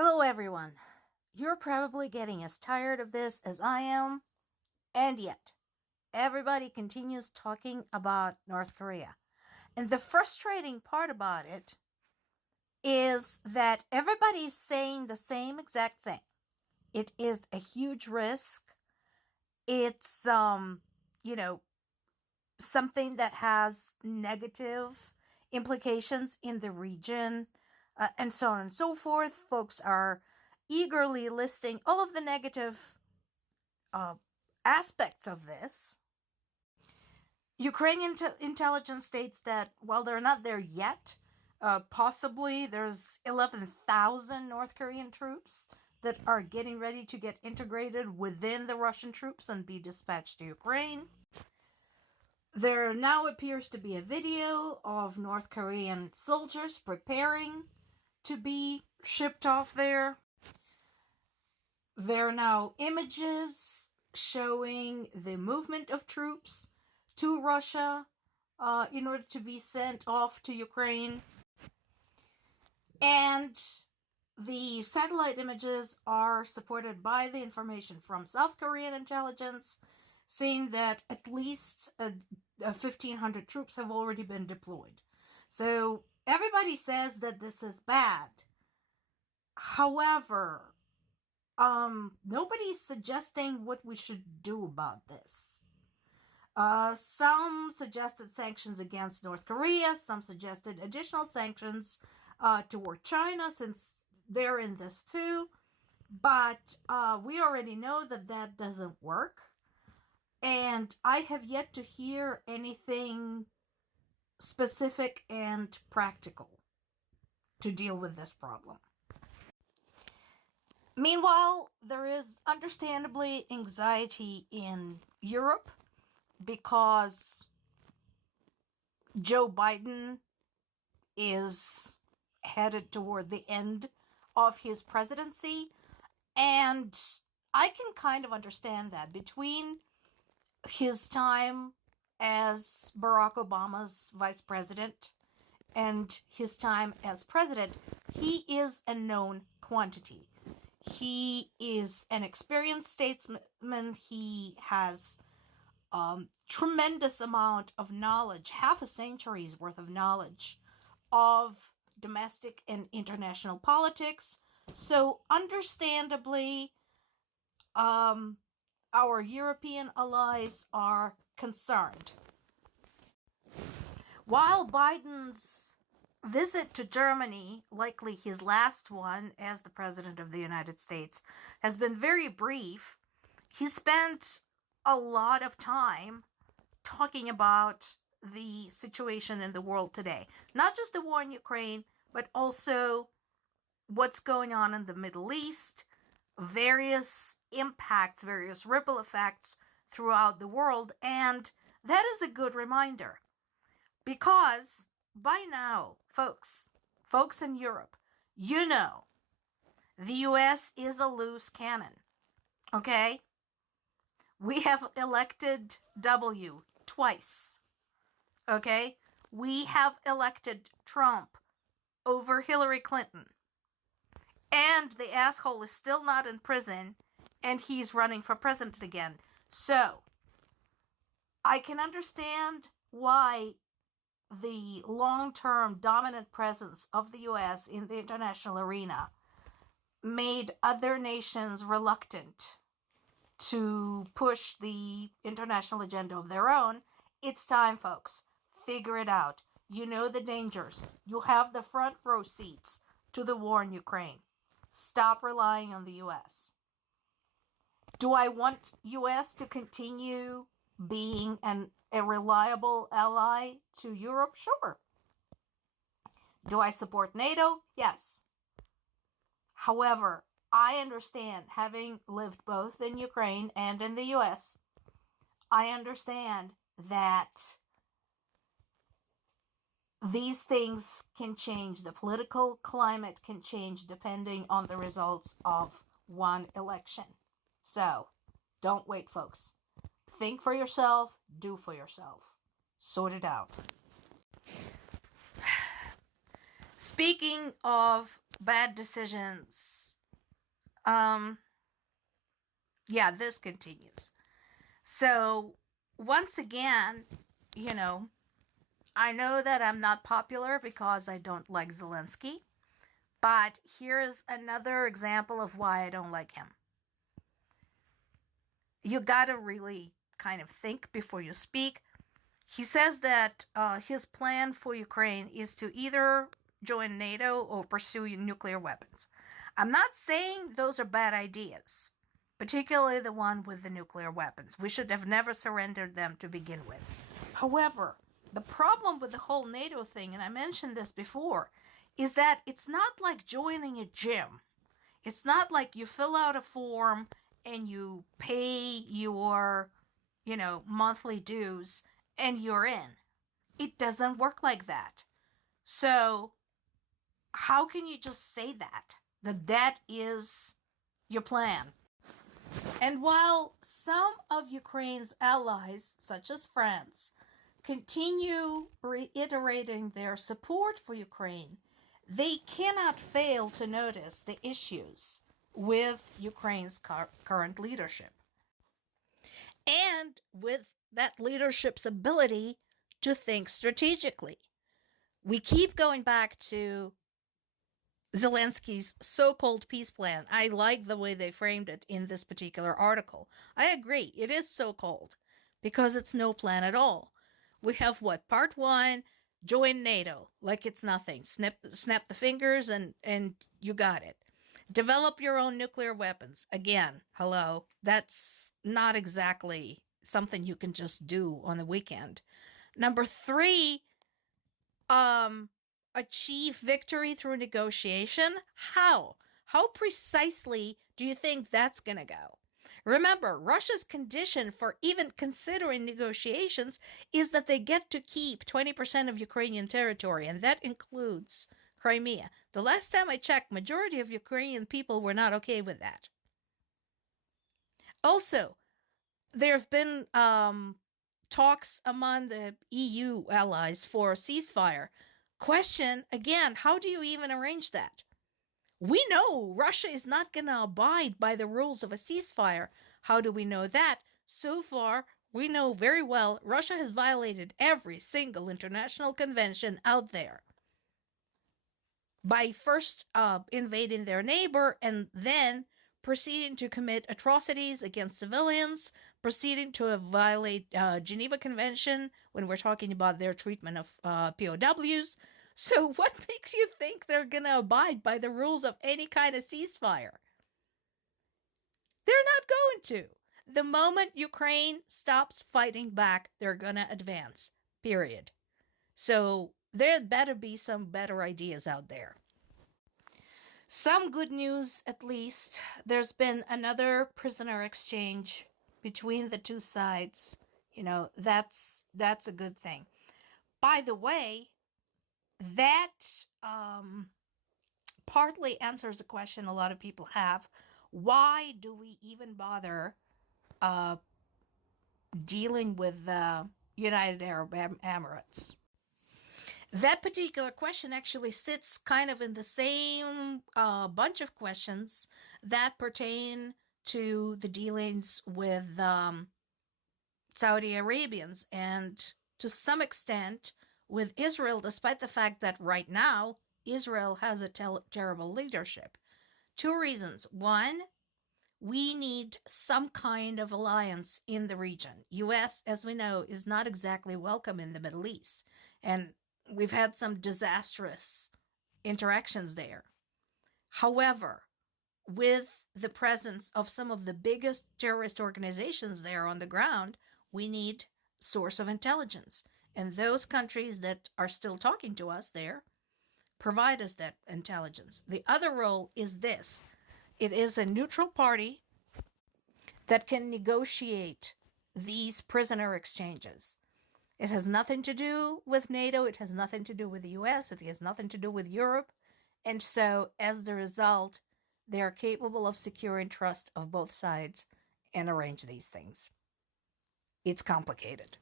Hello, everyone. You're probably getting as tired of this as I am, and yet everybody continues talking about North Korea. And the frustrating part about it is that everybody's saying the same exact thing. It is a huge risk. It's, something that has negative implications in the region, and so on and so forth. Folks are eagerly listing all of the negative uh, aspects of this. Ukrainian intelligence states that while they're not there yet, possibly there's 11,000 North Korean troops that are getting ready to get integrated within the Russian troops and be dispatched to Ukraine. There now appears to be a video of North Korean soldiers preparing to be shipped off there. There are now images showing the movement of troops to Russia in order to be sent off to Ukraine. And the satellite images are supported by the information from South Korean intelligence, saying that at least 1,500 troops have already been deployed. So everybody says that this is bad. However, nobody's suggesting what we should do about this. Some suggested sanctions against North Korea. Some suggested additional sanctions toward China, since they're in this too. But we already know that that doesn't work. And I have yet to hear anything specific and practical to deal with this problem. Meanwhile, there is understandably anxiety in Europe because Joe Biden is headed toward the end of his presidency, and I can kind of understand that. Between his time as Barack Obama's vice president and his time as president, he is a known quantity. He is an experienced statesman. He has tremendous amount of knowledge, half a century's worth of knowledge of domestic and international politics. So understandably, our European allies are concerned. While Biden's visit to Germany, likely his last one as the President of the United States, has been very brief, he spent a lot of time talking about the situation in the world today. Not just the war in Ukraine, but also what's going on in the Middle East, various impacts, various ripple effects throughout the world. And that is a good reminder, because by now, folks in Europe, you know, the US is a loose cannon. Okay? We have elected W twice. Okay? We have elected Trump over Hillary Clinton. And the asshole is still not in prison, and he's running for president again. So, I can understand why the long-term dominant presence of the US in the international arena made other nations reluctant to push the international agenda of their own. It's time, folks. Figure it out. You know the dangers. You have the front row seats to the war in Ukraine. Stop relying on the US. Do I want US to continue being a reliable ally to Europe? Sure. Do I support NATO? Yes. However, I understand, having lived both in Ukraine and in the US, I understand that these things can change. The political climate can change depending on the results of one election. So, don't wait, folks. Think for yourself, do for yourself. Sort it out. Speaking of bad decisions, Yeah, this continues. So, once again, you know, I know that I'm not popular because I don't like Zelensky, but here's another example of why I don't like him. You gotta really kind of think before you speak. He says that his plan for Ukraine is to either join NATO or pursue nuclear weapons. I'm not saying those are bad ideas, particularly the one with the nuclear weapons. We should have never surrendered them to begin with. However, the problem with the whole NATO thing, and I mentioned this before, is that it's not like joining a gym. It's not like you fill out a form and you pay your, monthly dues and you're in. It doesn't work like that. So, how can you just say that is your plan? And while some of Ukraine's allies, such as France, continue reiterating their support for Ukraine, they cannot fail to notice the issues with Ukraine's current leadership and with that leadership's ability to think strategically. We keep going back to Zelensky's so-called peace plan. I like the way they framed it in this particular article. I agree, it is so-called because it's no plan at all. We have what? Part one, join NATO like it's nothing. Snap the fingers and you got it. Develop your own nuclear weapons. Again, hello. That's not exactly something you can just do on the weekend. Number three, achieve victory through negotiation. How precisely do you think that's going to go? Remember, Russia's condition for even considering negotiations is that they get to keep 20% of Ukrainian territory, and that includes Crimea. The last time I checked, majority of Ukrainian people were not okay with that. Also, there have been talks among the EU allies for a ceasefire. Question again, how do you even arrange that? We know Russia is not going to abide by the rules of a ceasefire. How do we know that? So far, we know very well Russia has violated every single international convention out there by first invading their neighbor and then proceeding to commit atrocities against civilians, proceeding to violate Geneva Convention when we're talking about their treatment of POWs. So what makes you think they're going to abide by the rules of any kind of ceasefire? They're not going to. The moment Ukraine stops fighting back, they're going to advance, period. So there better be some better ideas out there. Some good news, at least. There's been another prisoner exchange between the two sides. That's a good thing. By the way, that partly answers the question a lot of people have. Why do we even bother dealing with the United Arab Emirates? That particular question actually sits kind of in the same bunch of questions that pertain to the dealings with Saudi Arabians and to some extent with Israel, despite the fact that right now Israel has a terrible leadership. Two reasons. One, we need some kind of alliance in the region. U.S., as we know, is not exactly welcome in the Middle East. And we've had some disastrous interactions there. However, with the presence of some of the biggest terrorist organizations there on the ground, we need source of intelligence. And those countries that are still talking to us there provide us that intelligence. The other role is this. It is a neutral party that can negotiate these prisoner exchanges. It has nothing to do with NATO. It has nothing to do with the US. It has nothing to do with Europe. And so, as the result, they are capable of securing trust of both sides and arrange these things. It's complicated.